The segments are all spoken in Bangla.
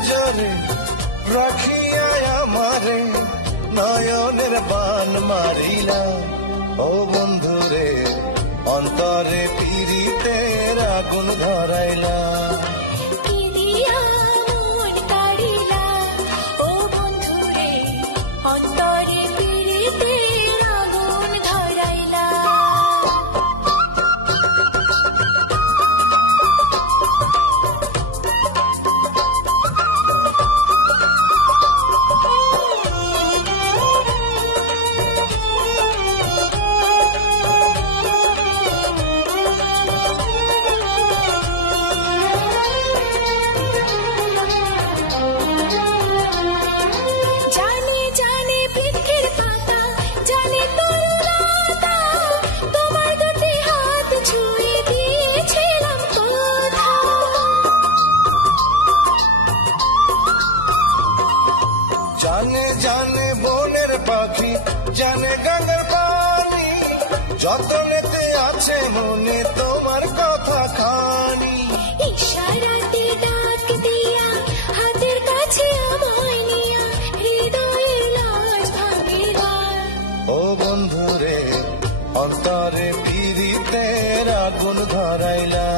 নজরে রাখিয়া আমারে নয়নের বান মারিলা। ও বন্ধুরে অন্তরে পীড়িতের আগুন ধরাইলা। অন্তরে পীড়িতের আগুন ধরাইলা। জানে জানে বনের পাখি জানে গঙ্গার পানি, যতনেতে আছে মনে তোমার কথা খানি। ইশারাতে ডাক দিয়া হাতের কাছে আমায় নিয়া হৃদয়ের লাজ ভাঙিলা। ও বন্ধুরে অন্তরে পীড়িতের আগুন ধরাইলা।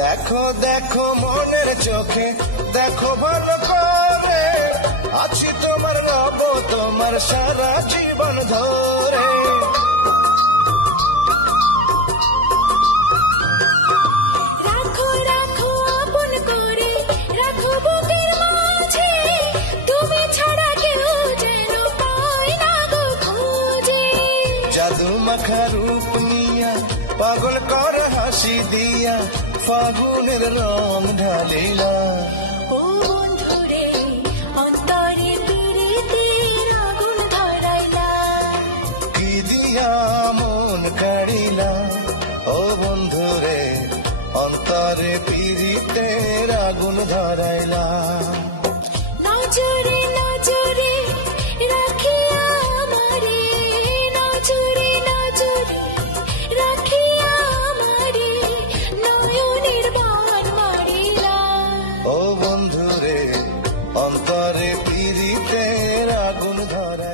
দেখো দেখো মনের চোখে দেখো ভালো করে, আছি তোমার রব তোমার সারা জীবন ধরে। রাখো রাখো আপন করে রাখো বুকের মাঝে, তুমি ছাড়া কেউ যেন পায় না গো খোঁজে। জাদু মাখা রূপ নিয়া পাগল কর হাসি দিয়া ফাগুনের রং ঢালিলা। ও বন্ধুরে অন্তরে পীড়িতের আগুন ধরাইলা। কি দিয়া মন কাড়িলা। ও বন্ধুরে অন্তরে পীড়িতের আগুন ধরাইলা। নজরে নজরে রাখিয়া আমারে, নজরে নজরে রাখিয়া আমারে নয়নের বান মারিলা। ও বন্ধুরে অন্তরে পীড়িতের আগুন ধরা।